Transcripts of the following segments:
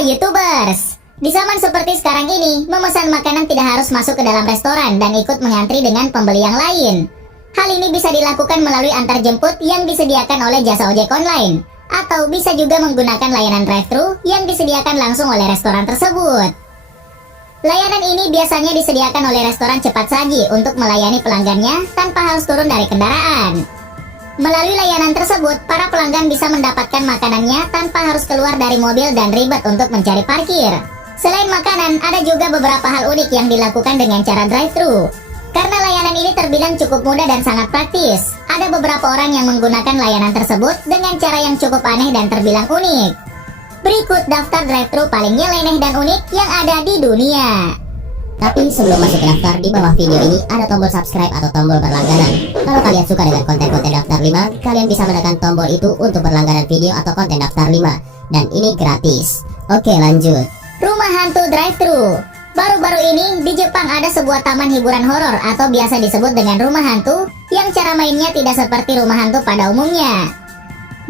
Hai YouTubers! Di zaman seperti sekarang ini, memesan makanan tidak harus masuk ke dalam restoran dan ikut mengantri dengan pembeli yang lain. Hal ini bisa dilakukan melalui antarjemput yang disediakan oleh jasa ojek online, atau bisa juga menggunakan layanan drive-thru yang disediakan langsung oleh restoran tersebut. Layanan ini biasanya disediakan oleh restoran cepat saji untuk melayani pelanggannya tanpa harus turun dari kendaraan. Melalui layanan tersebut, para pelanggan bisa mendapatkan makanannya tanpa harus keluar dari mobil dan ribet untuk mencari parkir. Selain makanan, ada juga beberapa hal unik yang dilakukan dengan cara drive-thru. Karena layanan ini terbilang cukup mudah dan sangat praktis, ada beberapa orang yang menggunakan layanan tersebut dengan cara yang cukup aneh dan terbilang unik. Berikut daftar drive-thru paling nyeleneh dan unik yang ada di dunia. Tapi sebelum masuk ke daftar, di bawah video ini ada tombol subscribe atau tombol berlangganan. Kalau kalian suka dengan konten-konten daftar 5, kalian bisa menekan tombol itu untuk berlangganan video atau konten daftar 5. Dan ini gratis. Oke, lanjut. Rumah hantu drive-thru. Baru-baru ini di Jepang ada sebuah taman hiburan horor atau biasa disebut dengan rumah hantu yang cara mainnya tidak seperti rumah hantu pada umumnya.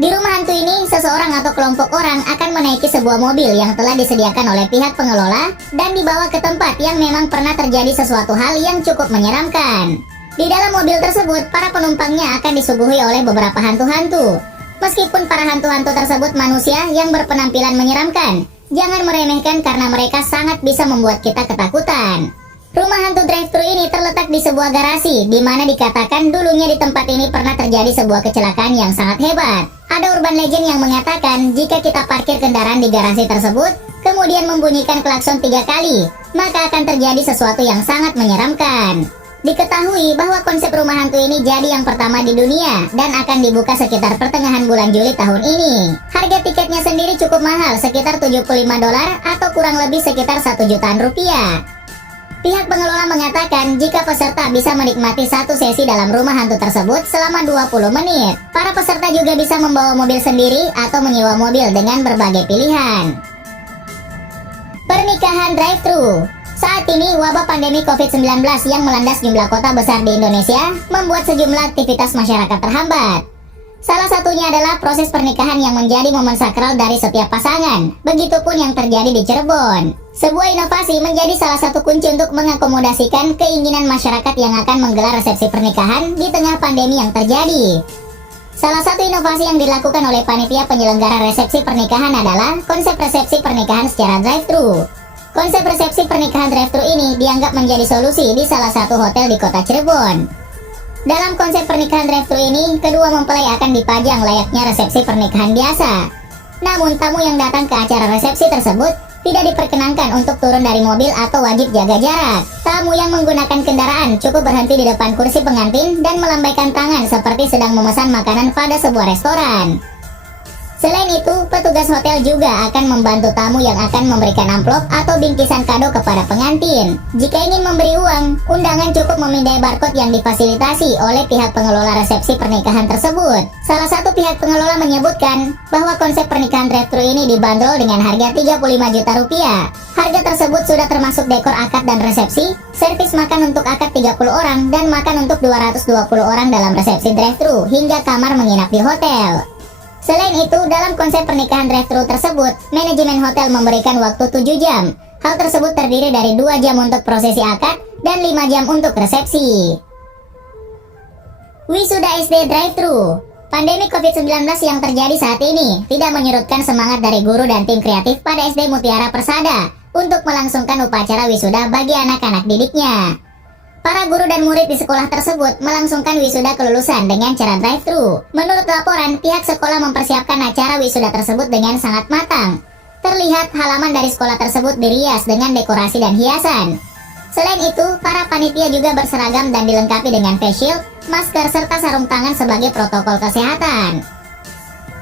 Di rumah hantu ini, seseorang atau kelompok orang akan menaiki sebuah mobil yang telah disediakan oleh pihak pengelola dan dibawa ke tempat yang memang pernah terjadi sesuatu hal yang cukup menyeramkan. Di dalam mobil tersebut, para penumpangnya akan disuguhi oleh beberapa hantu-hantu. Meskipun para hantu-hantu tersebut manusia yang berpenampilan menyeramkan, jangan meremehkan karena mereka sangat bisa membuat kita ketakutan. Rumah hantu drive-thru ini terletak di sebuah garasi, di mana dikatakan dulunya di tempat ini pernah terjadi sebuah kecelakaan yang sangat hebat. Ada urban legend yang mengatakan jika kita parkir kendaraan di garasi tersebut, kemudian membunyikan klakson 3 kali, maka akan terjadi sesuatu yang sangat menyeramkan. Diketahui bahwa konsep rumah hantu ini jadi yang pertama di dunia dan akan dibuka sekitar pertengahan bulan Juli tahun ini. Harga tiketnya sendiri cukup mahal, sekitar $75 atau kurang lebih sekitar 1 jutaan rupiah. Pihak pengelola mengatakan jika peserta bisa menikmati satu sesi dalam rumah hantu tersebut selama 20 menit. Para peserta juga bisa membawa mobil sendiri atau menyewa mobil dengan berbagai pilihan. Pernikahan drive-thru. Saat ini, wabah pandemi COVID-19 yang melanda sejumlah kota besar di Indonesia membuat sejumlah aktivitas masyarakat terhambat. Salah satunya adalah proses pernikahan yang menjadi momen sakral dari setiap pasangan. Begitupun yang terjadi di Cirebon. Sebuah inovasi menjadi salah satu kunci untuk mengakomodasikan keinginan masyarakat yang akan menggelar resepsi pernikahan di tengah pandemi yang terjadi. Salah satu inovasi yang dilakukan oleh panitia penyelenggara resepsi pernikahan adalah konsep resepsi pernikahan secara drive-thru. Konsep resepsi pernikahan drive-thru ini dianggap menjadi solusi di salah satu hotel di kota Cirebon. Dalam konsep pernikahan drive-thru ini, kedua mempelai akan dipajang layaknya resepsi pernikahan biasa. Namun, tamu yang datang ke acara resepsi tersebut tidak diperkenankan untuk turun dari mobil atau wajib jaga jarak. Tamu yang menggunakan kendaraan cukup berhenti di depan kursi pengantin dan melambaikan tangan seperti sedang memesan makanan pada sebuah restoran. Selain itu, petugas hotel juga akan membantu tamu yang akan memberikan amplop atau bingkisan kado kepada pengantin. Jika ingin memberi uang, undangan cukup memindai barcode yang difasilitasi oleh pihak pengelola resepsi pernikahan tersebut. Salah satu pihak pengelola menyebutkan bahwa konsep pernikahan drive-thru ini dibanderol dengan harga 35 juta rupiah. Harga tersebut sudah termasuk dekor akad dan resepsi, servis makan untuk akad 30 orang, dan makan untuk 220 orang dalam resepsi drive-thru, hingga kamar menginap di hotel. Selain itu, dalam konsep pernikahan drive-thru tersebut, manajemen hotel memberikan waktu 7 jam. Hal tersebut terdiri dari 2 jam untuk prosesi akad dan 5 jam untuk resepsi. Wisuda SD drive-thru. Pandemi COVID-19 yang terjadi saat ini tidak menyurutkan semangat dari guru dan tim kreatif pada SD Mutiara Persada untuk melangsungkan upacara wisuda bagi anak-anak didiknya. Para guru dan murid di sekolah tersebut melangsungkan wisuda kelulusan dengan cara drive-thru. Menurut laporan, pihak sekolah mempersiapkan acara wisuda tersebut dengan sangat matang. Terlihat halaman dari sekolah tersebut dirias dengan dekorasi dan hiasan. Selain itu, para panitia juga berseragam dan dilengkapi dengan face shield, masker, serta sarung tangan sebagai protokol kesehatan.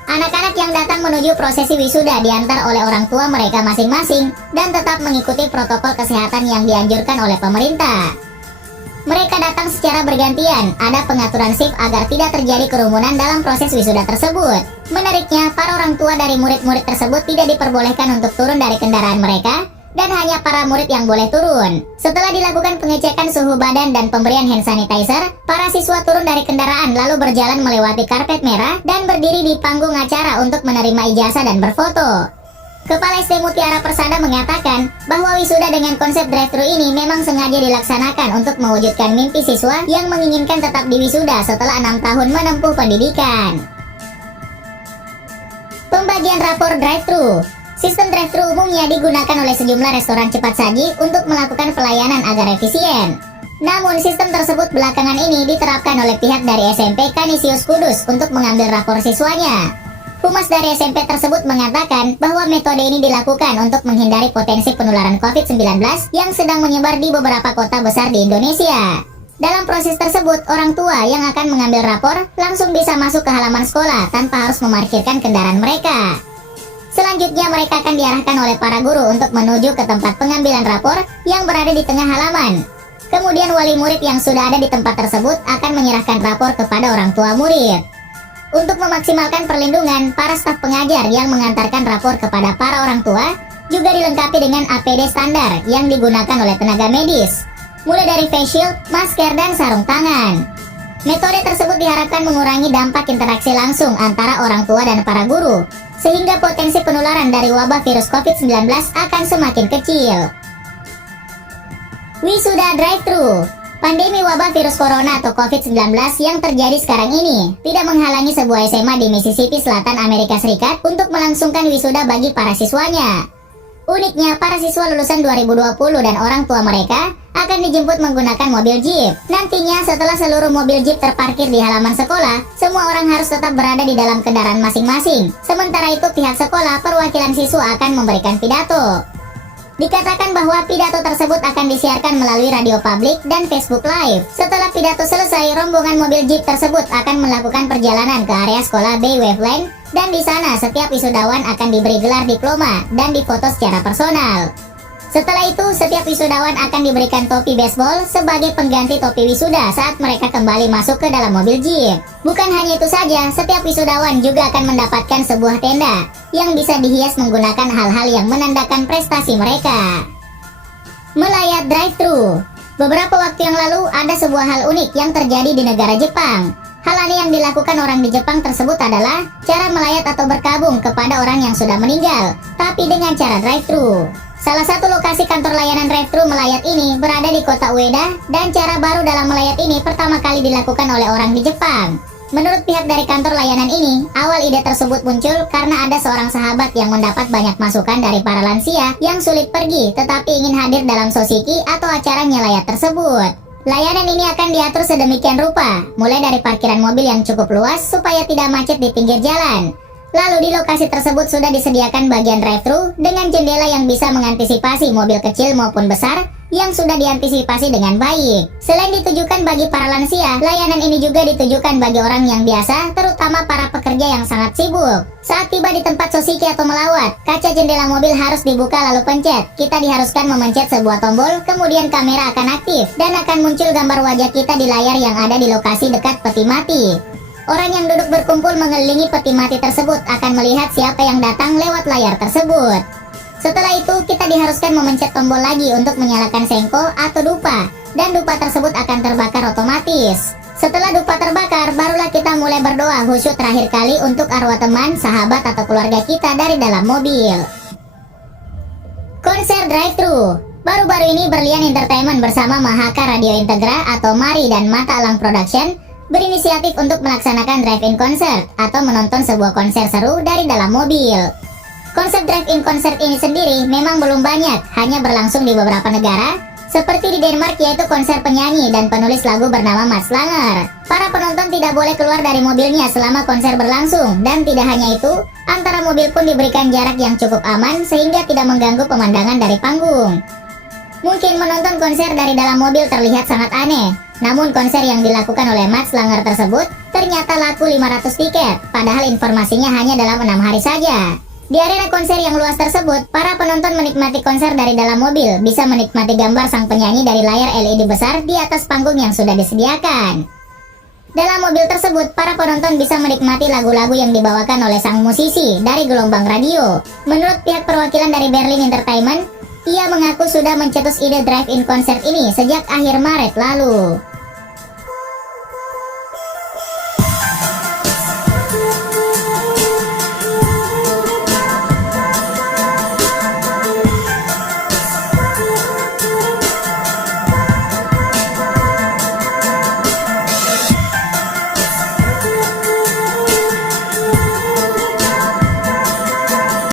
Anak-anak yang datang menuju prosesi wisuda diantar oleh orang tua mereka masing-masing dan tetap mengikuti protokol kesehatan yang dianjurkan oleh pemerintah. Mereka datang secara bergantian, ada pengaturan shift agar tidak terjadi kerumunan dalam proses wisuda tersebut. Menariknya, para orang tua dari murid-murid tersebut tidak diperbolehkan untuk turun dari kendaraan mereka, dan hanya para murid yang boleh turun. Setelah dilakukan pengecekan suhu badan dan pemberian hand sanitizer, para siswa turun dari kendaraan lalu berjalan melewati karpet merah dan berdiri di panggung acara untuk menerima ijazah dan berfoto. Kepala SD Mutiara Persada mengatakan bahwa wisuda dengan konsep drive-thru ini memang sengaja dilaksanakan untuk mewujudkan mimpi siswa yang menginginkan tetap diwisuda setelah 6 tahun menempuh pendidikan. Pembagian rapor drive-thru. Sistem drive-thru umumnya digunakan oleh sejumlah restoran cepat saji untuk melakukan pelayanan agar efisien. Namun sistem tersebut belakangan ini diterapkan oleh pihak dari SMP Kanisius Kudus untuk mengambil rapor siswanya. Humas dari SMP tersebut mengatakan bahwa metode ini dilakukan untuk menghindari potensi penularan COVID-19 yang sedang menyebar di beberapa kota besar di Indonesia. Dalam proses tersebut, orang tua yang akan mengambil rapor langsung bisa masuk ke halaman sekolah tanpa harus memarkirkan kendaraan mereka. Selanjutnya mereka akan diarahkan oleh para guru untuk menuju ke tempat pengambilan rapor yang berada di tengah halaman. Kemudian wali murid yang sudah ada di tempat tersebut akan menyerahkan rapor kepada orang tua murid. Untuk memaksimalkan perlindungan, para staf pengajar yang mengantarkan rapor kepada para orang tua juga dilengkapi dengan APD standar yang digunakan oleh tenaga medis, mulai dari face shield, masker, dan sarung tangan. Metode tersebut diharapkan mengurangi dampak interaksi langsung antara orang tua dan para guru, sehingga potensi penularan dari wabah virus COVID-19 akan semakin kecil. Wisuda drive-thru. Pandemi wabah virus corona atau COVID-19 yang terjadi sekarang ini tidak menghalangi sebuah SMA di Mississippi Selatan, Amerika Serikat untuk melangsungkan wisuda bagi para siswanya. Uniknya, para siswa lulusan 2020 dan orang tua mereka akan dijemput menggunakan mobil jeep. Nantinya setelah seluruh mobil jeep terparkir di halaman sekolah, semua orang harus tetap berada di dalam kendaraan masing-masing. Sementara itu pihak sekolah perwakilan siswa akan memberikan pidato. Dikatakan bahwa pidato tersebut akan disiarkan melalui radio publik dan Facebook Live. Setelah pidato selesai, rombongan mobil jeep tersebut akan melakukan perjalanan ke area sekolah Bay Waveland, dan di sana setiap wisudawan akan diberi gelar diploma dan difoto secara personal. Setelah itu, setiap wisudawan akan diberikan topi baseball sebagai pengganti topi wisuda saat mereka kembali masuk ke dalam mobil jeep. Bukan hanya itu saja, setiap wisudawan juga akan mendapatkan sebuah tenda yang bisa dihias menggunakan hal-hal yang menandakan prestasi mereka. Melayat drive-thru. Beberapa waktu yang lalu ada sebuah hal unik yang terjadi di negara Jepang. Hal aneh yang dilakukan orang di Jepang tersebut adalah cara melayat atau berkabung kepada orang yang sudah meninggal, tapi dengan cara drive-thru. Salah satu lokasi kantor layanan drive-thru melayat ini berada di kota Ueda, dan cara baru dalam melayat ini pertama kali dilakukan oleh orang di Jepang. Menurut pihak dari kantor layanan ini, awal ide tersebut muncul karena ada seorang sahabat yang mendapat banyak masukan dari para lansia yang sulit pergi tetapi ingin hadir dalam sosiki atau acara nyelayat tersebut. Layanan ini akan diatur sedemikian rupa, mulai dari parkiran mobil yang cukup luas supaya tidak macet di pinggir jalan. Lalu di lokasi tersebut sudah disediakan bagian drive-thru dengan jendela yang bisa mengantisipasi mobil kecil maupun besar yang sudah diantisipasi dengan baik. Selain ditujukan bagi para lansia, layanan ini juga ditujukan bagi orang yang biasa, terutama para pekerja yang sangat sibuk. Saat tiba di tempat sosiki atau melawat, kaca jendela mobil harus dibuka lalu pencet. Kita diharuskan memencet sebuah tombol, kemudian kamera akan aktif dan akan muncul gambar wajah kita di layar yang ada di lokasi dekat peti mati. Orang yang duduk berkumpul mengelilingi peti mati tersebut akan melihat siapa yang datang lewat layar tersebut. Setelah itu, kita diharuskan memencet tombol lagi untuk menyalakan sengko atau dupa, dan dupa tersebut akan terbakar otomatis. Setelah dupa terbakar, barulah kita mulai berdoa khusyuk terakhir kali untuk arwah teman, sahabat, atau keluarga kita dari dalam mobil. Konser drive-thru. Baru-baru ini Berlian Entertainment bersama Mahaka Radio Integra atau Mari dan Mata Elang Production berinisiatif untuk melaksanakan drive-in concert atau menonton sebuah konser seru dari dalam mobil. Konsep drive-in concert ini sendiri memang belum banyak, hanya berlangsung di beberapa negara, seperti di Denmark yaitu konser penyanyi dan penulis lagu bernama Mats Langer. Para penonton tidak boleh keluar dari mobilnya selama konser berlangsung, dan tidak hanya itu, antara mobil pun diberikan jarak yang cukup aman sehingga tidak mengganggu pemandangan dari panggung. Mungkin menonton konser dari dalam mobil terlihat sangat aneh, namun konser yang dilakukan oleh Mats Langer tersebut ternyata laku 500 tiket, padahal informasinya hanya dalam 6 hari saja. Di arena konser yang luas tersebut, para penonton menikmati konser dari dalam mobil, bisa menikmati gambar sang penyanyi dari layar LED besar di atas panggung yang sudah disediakan. Dalam mobil tersebut, para penonton bisa menikmati lagu-lagu yang dibawakan oleh sang musisi dari gelombang radio. Menurut pihak perwakilan dari Berlin Entertainment, ia mengaku sudah mencetus ide drive-in konser ini sejak akhir Maret lalu.